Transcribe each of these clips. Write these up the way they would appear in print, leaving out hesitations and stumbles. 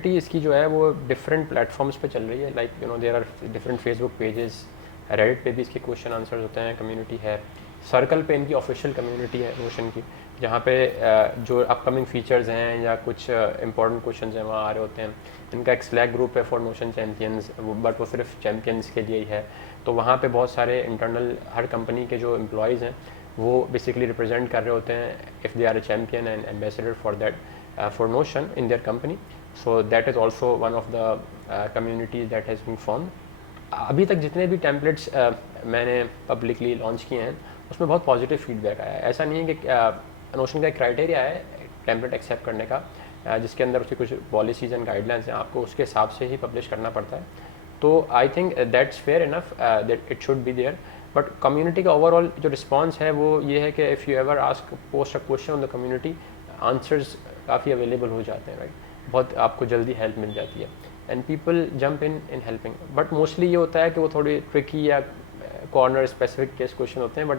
Community इसकी जो है वो डिफरेंट प्लेटफॉर्म्स पे चल रही है, like there are different Facebook pages, Reddit पे भी इसके क्वेश्चन आंसर्स होते हैं, कम्युनिटी है। सर्कल पे इनकी ऑफिशियल कम्युनिटी है नोशन की, जहाँ पे जो अपकमिंग फीचर्स हैं या कुछ इंपॉर्टेंट क्वेश्चन हैं वहाँ आ रहे होते हैं। इनका एक स्लैक ग्रुप है फॉर नोशन चैम्पियंस, बट वो सिर्फ चैम्पियंस के लिए ही है। तो वहाँ पे बहुत सारे इंटरनल हर कंपनी के जो एम्प्लॉयज़ हैं वो बेसिकली रिप्रेजेंट कर रहे होते हैं if they are a champion and ambassador for that for Notion in their company. So that is also one of the communities that has been form. अभी तक जितने भी टेम्पलेट्स मैंने पब्लिकली लॉन्च किए हैं उसमें बहुत पॉजिटिव फीडबैक आया है। ऐसा नहीं है कि नोशन का एक क्राइटेरिया है टेम्पलेट एक्सेप्ट करने का, जिसके अंदर उसकी कुछ पॉलिसीज़ एंड गाइडलाइंस हैं, आपको उसके हिसाब से ही पब्लिश करना पड़ता है। तो I think that's fair enough that it should be there. But community का ओवरऑल जो रिस्पॉन्स है वो ये है कि if you ever ask post a question on the community, answers काफ़ी अवेलेबल हो जाते हैं, राइट, बहुत आपको जल्दी हेल्प मिल जाती है and people jump in helping. But mostly ये होता है कि वो थोड़ी ट्रिकी या कॉर्नर स्पेसिफिक केस क्वेश्चन होते हैं, बट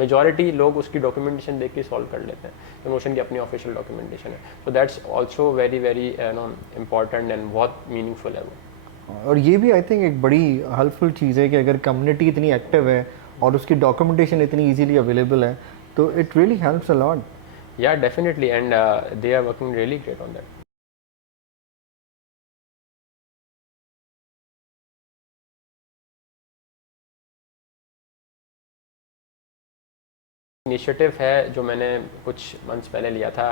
मेजॉरिटी लोग उसकी डॉक्यूमेंटेशन देख के सॉल्व कर लेते हैं। तो नोशन की अपनी ऑफिशियल डॉक्यूमेंटेशन है, so that's also very very important and बहुत मीनिंगफुल है वो। और ये भी आई थिंक एक बड़ी हेल्पफुल चीज़ है कि अगर कम्युनिटी इतनी एक्टिव है और उसकी डॉक्यूमेंटेशन इतनी इजीली अवेलेबल है तो it really helps a lot. Yeah definitely, and they are working really great on that. Initiative है जो मैंने कुछ मंथ्स पहले लिया था,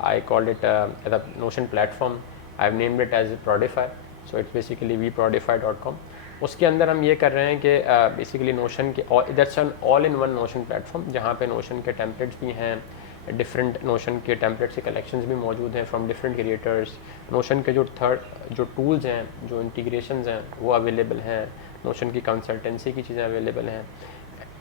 I called it as a Notion platform, I have named it as Prodify, so it's basically vprodify.com। उसके अंदर हम ये कर रहे हैं कि बेसिकली नोशन के that's an all in one Notion platform, जहाँ पे नोशन के टेम्पलेट्स भी हैं, डिफरेंट नोशन के टेम्पलेट्स के कलेक्शंस भी मौजूद हैं फ्रॉम डिफरेंट क्रिएटर्स। नोशन के जो टूल्स हैं, जो इंटीग्रेशंस हैं वो अवेलेबल हैं, नोशन की कंसल्टेंसी की चीज़ें अवेलेबल हैं।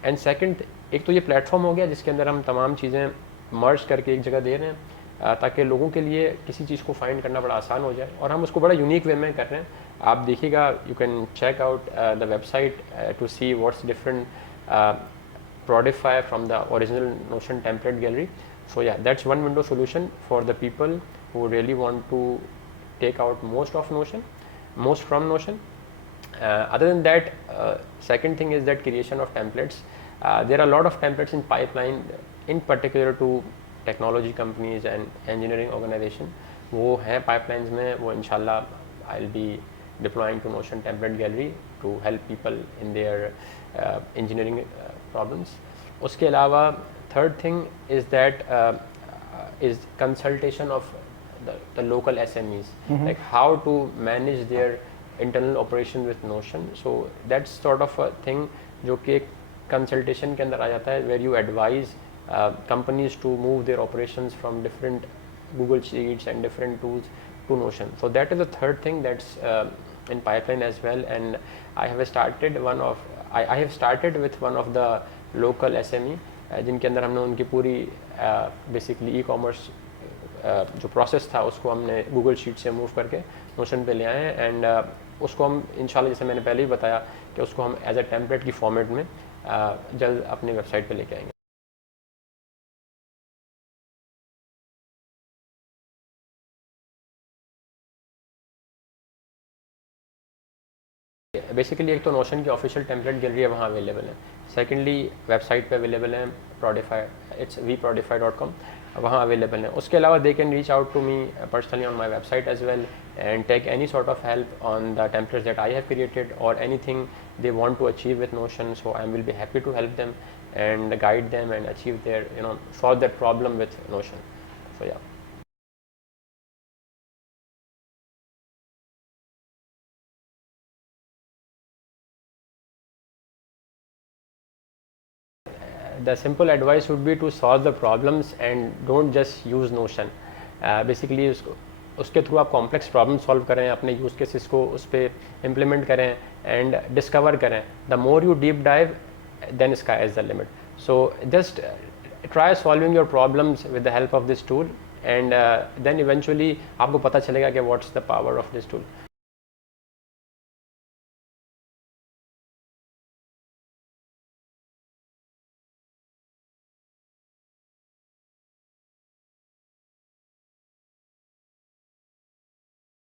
एंड सेकंड, एक तो ये प्लेटफॉर्म हो गया जिसके अंदर हम तमाम चीज़ें मर्ज करके एक जगह दे रहे हैं ताकि लोगों के लिए किसी चीज़ को फाइंड करना बड़ा आसान हो जाए, और हम उसको बड़ा यूनिक वे में कर रहे हैं। आप देखिएगा, you can check out the website to see what's different Prodify from the original Notion template gallery. So yeah, that's one window solution for the people who really want to take out most from Notion. Other than that, second thing is that creation of templates. There are a lot of templates in pipeline, in particular to technology companies and engineering organization. वो हैं pipelines में, वो इंशाल्लाह I'll be deploying to Notion template gallery to help people in their engineering problems. उसके अलावा third thing is that is consultation of the local SMEs, like how to manage their internal operation with Notion. So that's sort of a thing जो कि consultation के अंदर आ जाता है, where you advise companies to move their operations from different Google Sheets and different tools to Notion. So that is the third thing that's in pipeline as well. And I have started with one of the local SME जिनके अंदर हमने उनकी पूरी basically e commerce जो process था उसको हमने Google sheet से मूव करके नोशन पे ले आए हैं। एंड उसको हम इंशाल्लाह, जैसे मैंने पहले ही बताया, कि उसको हम एज अ टेम्पलेट की फॉर्मेट में जल्द अपनी वेबसाइट पे लेके आएंगे। बेसिकली एक तो नोशन की ऑफिशियल टेम्पलेट गैलरी है, वहाँ अवेलेबल है। सेकेंडली वेबसाइट पे अवेलेबल है प्रोडिफाई, इट्स vprodify.com, वहाँ अवेलेबल है। उसके अलावा they can reach out to me personally on my website as well and take any sort of help on the templates that I have created और anything they want to achieve with Notion. So I will be happy to help them and guide them and achieve their solve that problem with Notion. So yeah, the simple advice would be to solve the problems and don't just use Notion. Basically उसके through आप complex problem solve करें, अपने use cases को उस पर implement करें and discover करें। The more you deep dive then sky is the limit. So just try solving your problems with the help of this tool and then eventually आपको पता चलेगा कि what's the power of this tool.